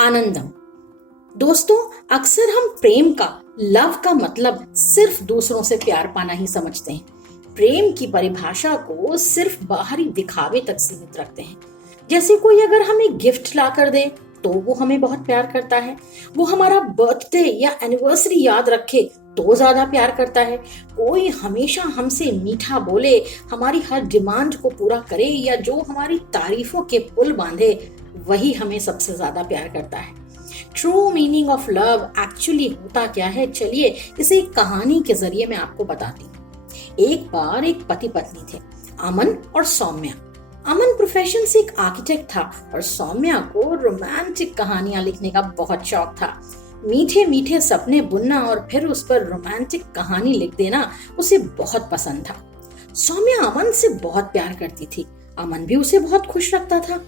आनंदम। दोस्तों, अक्सर हम प्रेम का, लव का मतलब सिर्फ दूसरों से प्यार पाना ही समझते हैं। प्रेम की परिभाषा को सिर्फ बाहरी दिखावे तक सीमित रखते हैं। जैसे कोई अगर हमें गिफ्ट ला कर दे तो वो हमें बहुत प्यार करता है। वो हमारा बर्थडे या एनिवर्सरी याद रखे तो ज्यादा प्यार करता है। कोई हमेशा हमसे मीठा बोले, हमारी हर डिमांड को पूरा करे या जो हमारी तारीफों के पुल बांधे, वही हमें सबसे ज्यादा प्यार करता है। True meaning of love actually होता क्या है, चलिए इसे एक कहानी के जरिए मैं आपको बताती हूँ। एक बार एक पति पत्नी थे, अमन और सौम्या। अमन प्रोफेशन से एक आर्किटेक्ट था और सौम्या को रोमांटिक कहानियां लिखने का बहुत शौक था। मीठे मीठे सपने बुनना और फिर उस पर रोमांटिक कहानी लिख देना उसे बहुत पसंद था। सौम्या अमन से बहुत प्यार करती थी, अमन भी उसे बहुत खुश रखता था।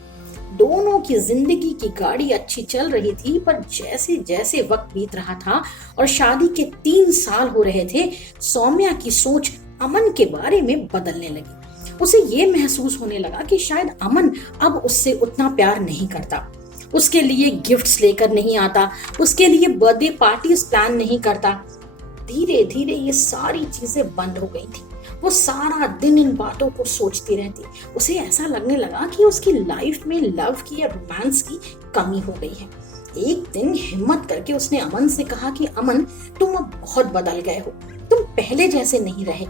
दोनों की जिंदगी की गाड़ी अच्छी चल रही थी, पर जैसे जैसे वक्त बीत रहा था और शादी के 3 साल हो रहे थे, सौम्या की सोच अमन के बारे में बदलने लगी। उसे ये महसूस होने लगा कि शायद अमन अब उससे उतना प्यार नहीं करता, उसके लिए गिफ्ट्स लेकर नहीं आता, उसके लिए बर्थडे पार्टीज प्लान नहीं करता। धीरे धीरे ये सारी चीजें बंद हो गई थी। वो सारा दिन इन बातों को सोचती रहती। उसे ऐसा लगने लगा कि उसकी लाइफ में लव की या रोमांस की कमी हो गई है। एक दिन हिम्मत करके उसने अमन से कहा कि अमन, तुम अब बहुत बदल गए हो, तुम पहले जैसे नहीं रहे।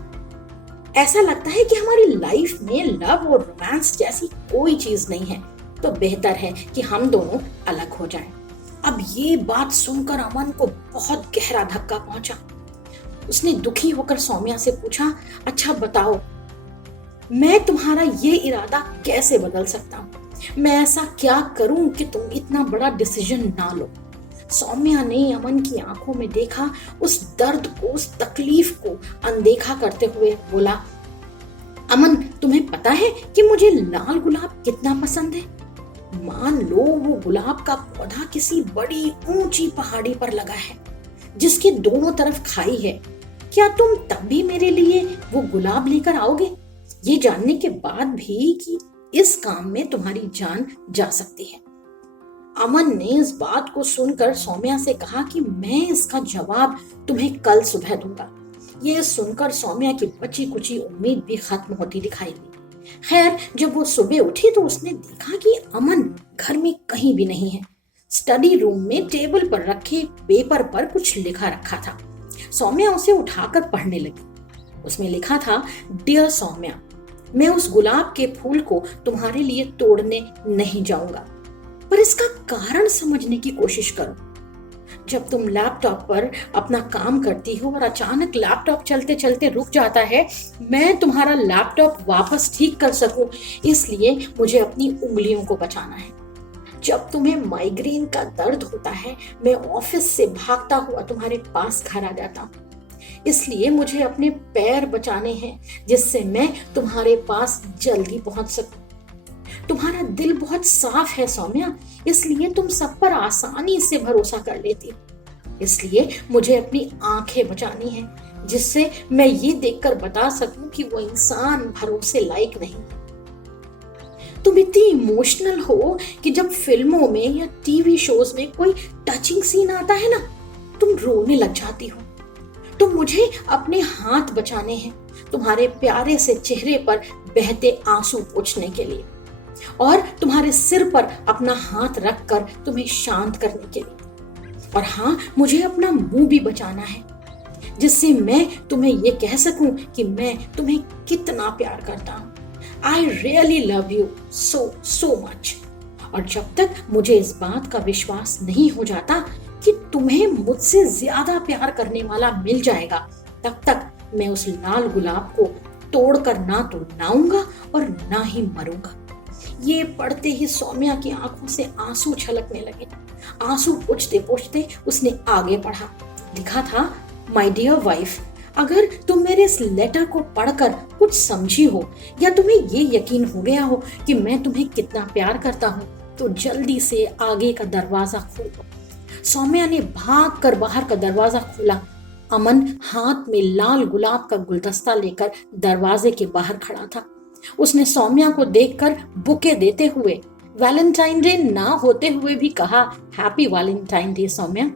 ऐसा लगता है कि हमारी लाइफ में लव और रोमांस जैसी कोई चीज नहीं है, तो बेहतर है कि हम दोनों अलग हो जाएं। अब ये बात सुनकर अमन को बहुत गहरा धक्का पहुंचा। उसने दुखी होकर सौम्या से पूछा, अच्छा बताओ, मैं तुम्हारा ये इरादा कैसे बदल सकता हूँ? मैं ऐसा क्या करूं कि तुम इतना बड़ा डिसीजन ना लो? सौम्या ने अमन की आंखों में देखा, उस दर्द को, उस तकलीफ को अनदेखा करते हुए बोला, अमन, तुम्हें पता है कि मुझे लाल गुलाब कितना पसंद है? मान लो वो गुलाब का पौधा किसी बड़ी ऊंची पहाड़ी पर लगा है जिसके दोनों तरफ खाई है। क्या तुम तब भी मेरे लिए वो गुलाब लेकर आओगे, ये जानने के बाद भी कि इस काम में तुम्हारी जान जा सकती है? अमन ने इस बात को सुनकर सौम्या से कहा कि मैं इसका जवाब तुम्हें कल सुबह दूंगा। ये सुनकर सौम्या की बची कुची उम्मीद भी खत्म होती दिखाई दी। खैर, जब वो सुबह उठी तो उसने देखा कि अमन घर में कहीं भी नहीं है। स्टडी रूम में टेबल पर रखे पेपर पर कुछ लिखा रखा था। सौम्या उसे उठाकर पढ़ने लगी। उसमें लिखा था, डियर सौम्या, मैं उस गुलाब के फूल को तुम्हारे लिए तोड़ने नहीं जाऊंगा, पर इसका कारण समझने की कोशिश करो। जब तुम लैपटॉप पर अपना काम करती हो और अचानक लैपटॉप चलते चलते रुक जाता है, मैं तुम्हारा लैपटॉप वापस ठीक कर सकूं, इसलिए मुझे अपनी उंगलियों को बचाना है। जब तुम्हें माइग्रेन का दर्द होता है, मैं ऑफिस से भागता हुआ तुम्हारे पास घर आ जाता हूँ, इसलिए मुझे अपने पैर बचाने हैं जिससे मैं तुम्हारे पास जल्दी पहुंच सकूं। तुम्हारा दिल बहुत साफ है सौम्या, इसलिए तुम सब पर आसानी से भरोसा कर लेती हो। इसलिए मुझे अपनी आंखें बचानी है जिससे मैं ये देखकर बता सकूं कि वो इंसान भरोसे लायक नहीं। तुम इतनी इमोशनल हो कि जब फिल्मों में या टीवी शोज में कोई टचिंग सीन आता है ना, तुम रोने लग जाती हो। तो मुझे अपने हाथ बचाने हैं तुम्हारे प्यारे से चेहरे पर बहते आंसू पोंछने के लिए, और तुम्हारे सिर पर अपना हाथ रखकर तुम्हें शांत करने के लिए। और हाँ, मुझे अपना मुंह भी बचाना है जिससे मैं तुम्हें ये कह सकूं कि मैं तुम्हें कितना प्यार करता हूं। I really love you so much. और जब तक मुझे इस बात का विश्वास नहीं हो जाता कि तुम्हें मुझसे ज्यादा प्यार करने वाला मिल जाएगा, तब तक मैं उस लाल गुलाब को तोड़कर ना तो नाऊंगा और ना ही मरूंगा। ये पढ़ते ही सौम्या की आंखों से आंसू छलकने लगे। आंसू पोंछते पोंछते उसने आगे पढ़ा। लिखा था, माय डियर वाइफ, अगर तुम मेरे इस लेटर को पढ़कर कुछ समझी हो या तुम्हें ये यकीन हो गया हो कि मैं तुम्हें कितना प्यार करता हूँ, तो जल्दी से आगे का दरवाजा खोलो। सौम्या ने भागकर बाहर का दरवाजा खोला। अमन हाथ में लाल गुलाब का गुलदस्ता लेकर दरवाजे के बाहर खड़ा था। उसने सौम्या को देखकर बुके देते हुए वैलेंटाइन डे ना होते हुए भी कहा happy Valentine day Soumya.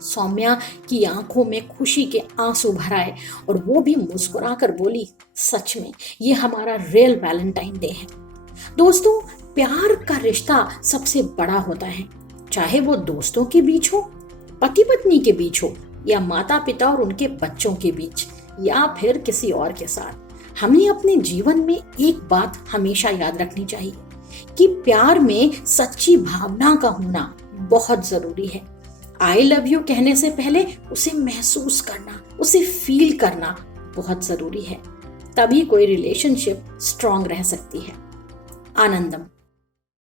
Soumya की आंखों में खुशी के आंसू भर आए और वो भी मुस्कुराकर बोली, सच में ये हमारा रियल वैलेंटाइन डे है। दोस्तों, प्यार का रिश्ता सबसे बड़ा होता है, चाहे वो दोस्तों के बीच हो, पति पत्नी के बीच हो, या माता पिता और उनके बच्चों के बीच, या फिर किसी और के साथ। हमें अपने जीवन में एक बात हमेशा याद रखनी चाहिए कि प्यार में सच्ची भावना का होना बहुत जरूरी है। आई लव यू कहने से पहले उसे महसूस करना, उसे फील करना बहुत जरूरी है। तभी कोई रिलेशनशिप स्ट्रांग रह सकती है। आनंदम।